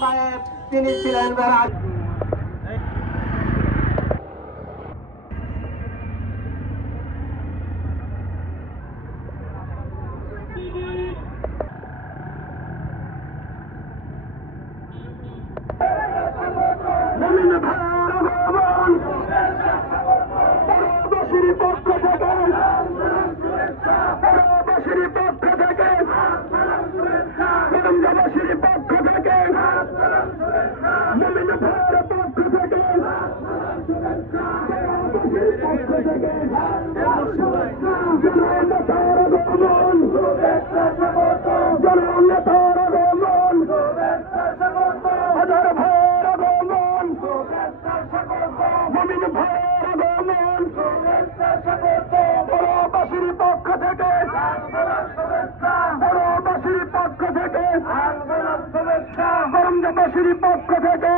সাহেব তিনি ছিলেন পক্ষ থেকে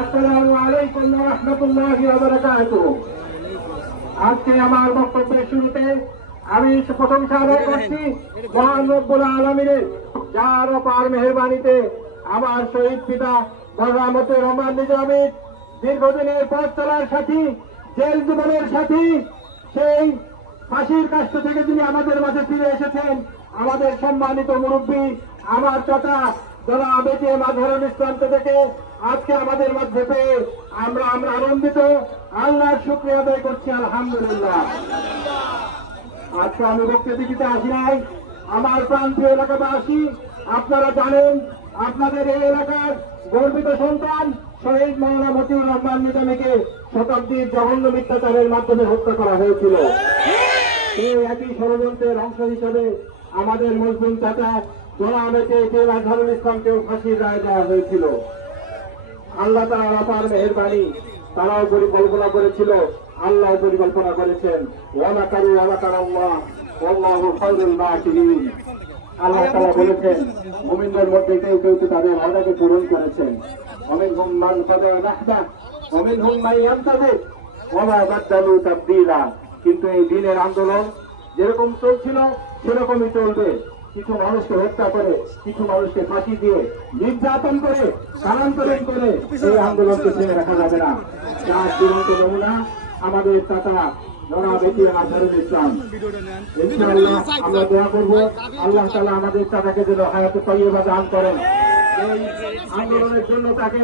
আসসালামু আলাইকুম ওয়া রাহমাতুল্লাহি ওয়া বারাকাতুহু। আজকে আমার বক্তব্যের শুরুতে আমি প্রশংসা আদায় করছি মহান রব্বুল আলামিনের, যার অপার মেহেরবানিতে আমার শহীদ পিতা মওলানা মতিউর রহমান নিজামী দীর্ঘদিনের পথ চলার সাথী, জেল জীবনের সাথী, সেই ফাঁসির কাষ্ট থেকে যিনি আমাদের মাঝে ফিরে এসেছেন, আমাদের সম্মানিত মুরব্বী আমার চাচা জনাব এটিএম আজহারুল ইসলাম থেকে আজকে আমাদের মধ্যে পেয়ে আমরা আনন্দিত, আল্লাহর শুকরিয়া আদায় করছি, আলহামদুলিল্লাহ। আজকে আমি বক্তব্য দিতে আসি নাই, আমার প্রান্তীয় এলাকাবাসী আপনারা জানেন আপনাদের এই এলাকার গর্বিত সন্তান শহীদ মওলানা মতিউর রহমান নিজামীকে শতাব্দীর জঘন্য মিথ্যাচারের মাধ্যমে হত্যা করা হয়েছিল। সেই একই ষড়যন্ত্রের অংশ হিসেবে আমাদের মুসলিম চাচা জনাব এটিএম আজহারুল ইসলামকেও ফাঁসির রায় দেওয়া হয়েছিল। আল্লাহ তাআলার অপার মেহেরবানি, তারাও পরিকল্পনা করেছিল, আল্লাহ পরিকল্পনা করেছেন। ওয়া মাকারু ওয়া মাকারাল্লাহ ওয়াল্লাহু খায়রুল মাকিরিন। আল্লাহ তাআলা বলেছেন মুমিনদের মধ্যে কেউ কেউ তাদের ওয়াদাকে পূরণ করেছেন। ওয়ামিনহুম মান কাদা নাহবা ওয়ামিনহুম মান ইয়ান্তাযির ওয়া মা বাদদালু তাবদীলা। কিন্তু এই দিনের আন্দোলন যেরকম চলছিল সেরকমই চলবে। কিছু মানুষকে হত্যা করে, কিছু মানুষকে ফাঁসি দিয়ে, নির্যাতন করে, স্থানান্তরণ করে এই আন্দোলনকে ছেড়ে রাখা যাবে না। যার জীবন্ত নমুনা আমাদের চাচা জনাব এটিএম আজহারুল ইসলাম। ইনশাআল্লাহ আমরা দোয়া করব আল্লাহ তাআলা আমাদের চাচাকে যেন হায়াতে তাইয়্যিবা দান করেন। এই আন্দোলনের জন্য তাকে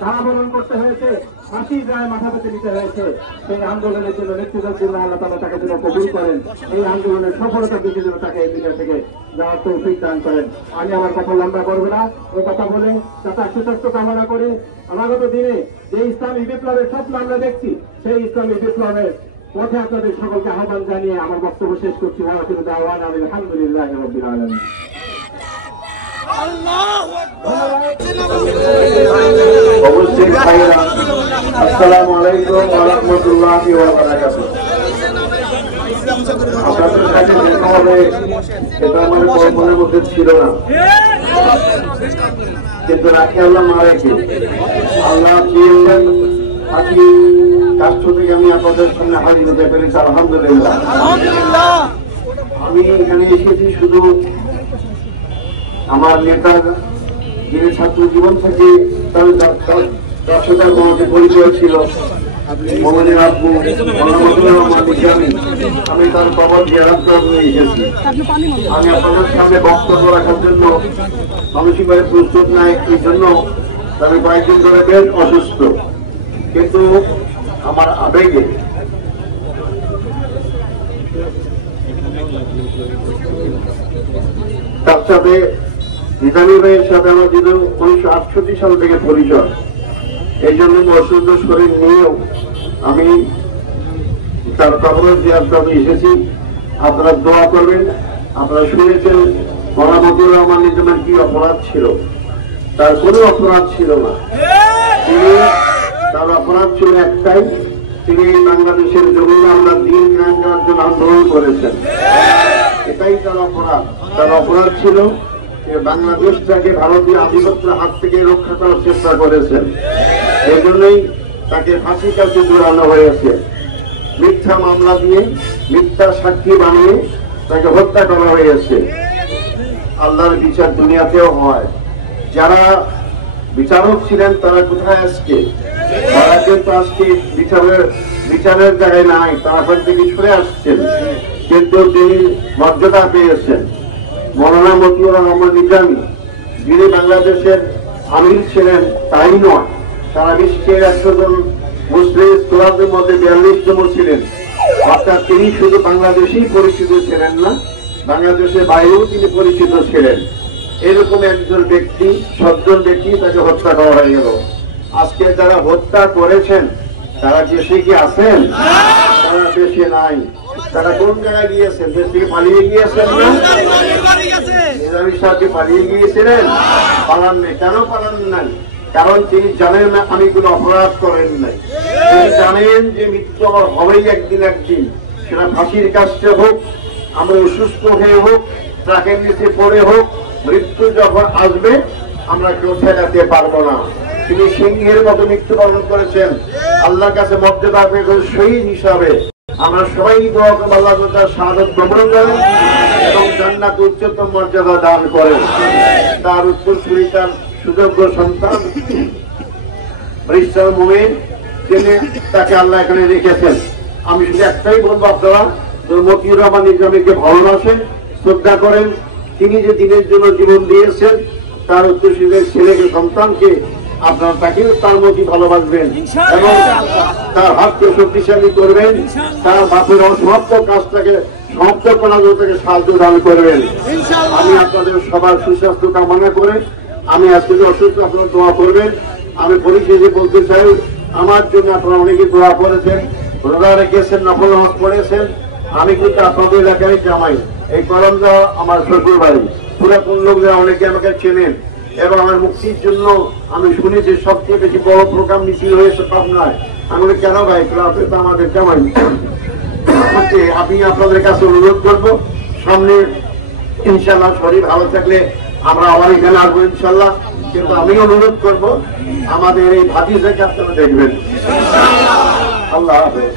কারাবরণ করতে হয়েছে, ফাঁসির রায় মাথা পেতে নিতে হয়েছে। সেই আন্দোলনের জন্য নেতৃত্বের জন্য আল্লাহ তাআলা তাকে যেন কবুল করেন, এই আন্দোলনের সফলতার দিকে যেন তাকে এই বিষয় থেকে যাওয়ার তৌফিক দান করেন। আমি আমার কথা লম্বা করবো না, ওই কথা বলে চাচা সুস্বাস্থ্য কামনা করে অনাগত দিনে যে ইসলামী বিপ্লবের স্বপ্ন আমরা দেখছি, সেই ইসলামী বিপ্লবের পথে আপনাদের সকলকে আহ্বান জানিয়ে আমার বক্তব্য শেষ করছি। আলহামদুলিল্লাহি রাব্বিল আলামিন। আসসালামু আলাইকুম ওয়া রাহমাতুল্লাহি ওয়া বারাকাতুহু। আপনাদের সাথে দেখা হবে এটা আমার কল্পনার মধ্যে ছিল না, কিন্তু রাখি আল্লাহ মারাকে আল্লাহ দিয়েছেন। বাকি কাষ্ট থেকে আমি আপনাদের সামনে হাজির হতে পেরেছি, আলহামদুলিল্লাহ। আমি এখানে এসেছি শুধু আমার নেতার যিনি ছাত্র জীবন থেকে তার দর্শকতার মধ্যে পরিচয় ছিল মোহাম্মদের আব্বু মওলানা রহমান নিজামী, আমি তার কবর জিয়ারত করতে এসেছি। আমি আপনাদের সামনে বক্তব্য রাখার জন্য মানসিকভাবে প্রস্তুত নাই, এই জন্য আমি কয়েকদিন ধরে বেশ অসুস্থ, কিন্তু আমার আবেগে তার সাথে নিজামী ভাইয়ের সাথে আমার যেহেতু 1968 সাল থেকে পরিচয়, এই জন্য অসুস্থ শরীর নিয়েও আমি তার কবর জিয়ারত করতে এসেছি। আপনারা দোয়া করবেন। আপনারা শুনেছেন মওলানা মতিউর রহমান নিজামীর কি অপরাধ ছিল। তার কোনো অপরাধ ছিল না, তার অপরাধ ছিল একটাই, তিনি বাংলাদেশের জমিনে আমরা দিন কায়েম করার জন্য আন্দোলন করেছেন, এটাই তার অপরাধ। তার অপরাধ ছিল বাংলাদেশটাকে ভারতীয় আধিপত্যের হাত থেকে রক্ষা করার চেষ্টা করেছেন। এই জন্যই তাকে ফাঁসির কাছে ঝুলানো হয়েছে। মিথ্যা মামলা দিয়ে, মিথ্যা সাক্ষী বানিয়ে তাকে হত্যা করা হয়েছে। আল্লাহর বিচার দুনিয়াতেও হয়। যারা বিচারক ছিলেন তারা কোথায় আজকে? তারা কিন্তু আজকে বিচারের জায়গায় নাই, তারা ওখান থেকে সরে আসছেন, কিন্তু তিনি মর্যাদা পেয়েছেন। মওলানা মতিউর রহমান নিজামী যিনি বাংলাদেশের আমির ছিলেন তাই নয়, সারা বিশ্বের 100 জন মুসলিম স্কলারদের মধ্যে 42তম ছিলেন। অর্থাৎ তিনি শুধু বাংলাদেশেই পরিচিত ছিলেন না, বাংলাদেশের বাইরেও তিনি পরিচিত ছিলেন। এরকম একজন ব্যক্তি, সজ্জন ব্যক্তি, তাকে হত্যা করা হয়ে গেল। আজকে যারা হত্যা করেছেন তারা দেশে কি আছেন? তারা দেশে নাই। তারা কোন জায়গায় গিয়েছেন? দেশ থেকে পালিয়ে গিয়েছেন না? নিজামী সাহেবকে পালিয়ে গিয়েছিলেন? পালান নেই। কেন পালান নাই? কারণ তিনি জানেন না আমি কোন অপরাধ করেন নাই। তিনি জানেন যে মৃত্যু আমার হবেই একদিন একদিন, সেটা ফাঁসির কাছে হোক, আমরা অসুস্থ হয়ে হোক, ট্রাকের নিচে পড়ে হোক, মৃত্যু যখন আসবে আমরা কেউ ঠেকাতে পারবো না। তিনি সিংহের মতো মৃত্যুবরণ করেছেন। আল্লাহর কাছে মর্যাদা পেয়েছেন শহীদ হিসাবে। আমরা সবাই দোয়া করব আল্লাহ তার শাহাদাত কবুল করেন এবং জান্নাত উচ্চতম মর্যাদা দান করেন। তার উত্তরসূরি তার সুযোগ্য সন্তান খ্রিস্টান মুমিন, তিনি তাকে আল্লাহ এখানে রেখেছেন। আমি শুধু একটাই বলবো, আপনারা মতিউর রহমান নিজামীকে ভালোবাসেন, শ্রদ্ধা করেন। তিনি যে দিনের জন্য জীবন দিয়েছেন, তার উত্তরসূরিদের ছেলেকে, সন্তানকে আপনারা তাকেও তার মতো ভালোবাসবেন এবং তার হাতকে শক্তিশালী করবেন। তার বাপের অসমাপ্ত কাজটাকে সমাপ্ত করার জন্য তাকে সাহায্য দান করবেন। আমি আপনাদের সবার সুস্বাস্থ্য কামনা করে আমি আজকে যে অসুস্থ, আপনারা দোয়া করবেন। আমি পরিশেষে বলতে চাই, আমার জন্য আপনারা অনেকে দোয়া করেছেন, রোজা রেখেছেন, নফল নামাজ পড়েছেন। আমি কিন্তু আপনাদের এলাকায় জামাই, এই করমদা আমার শ্বশুর বাড়ি। পুরাতন লোকরা অনেকে আমাকে চেনেন এবং আমার মুক্তির জন্য আমি শুনেছি সবচেয়ে বেশি বড় প্রোগ্রাম মিছিল হয়েছে পাবনায়। আমি কেন ভাই, আপনি তো আমাদের জামাই। আমি আপনাদের কাছে অনুরোধ করবো, সামনে ইনশাল্লাহ শরীর ভালো থাকলে আমরা আবার এখানে আসবো ইনশাল্লাহ। কিন্তু আমি অনুরোধ করবো আমাদের এই ভাতিজাকে আপনারা দেখবেন। আল্লাহ হাফেজ।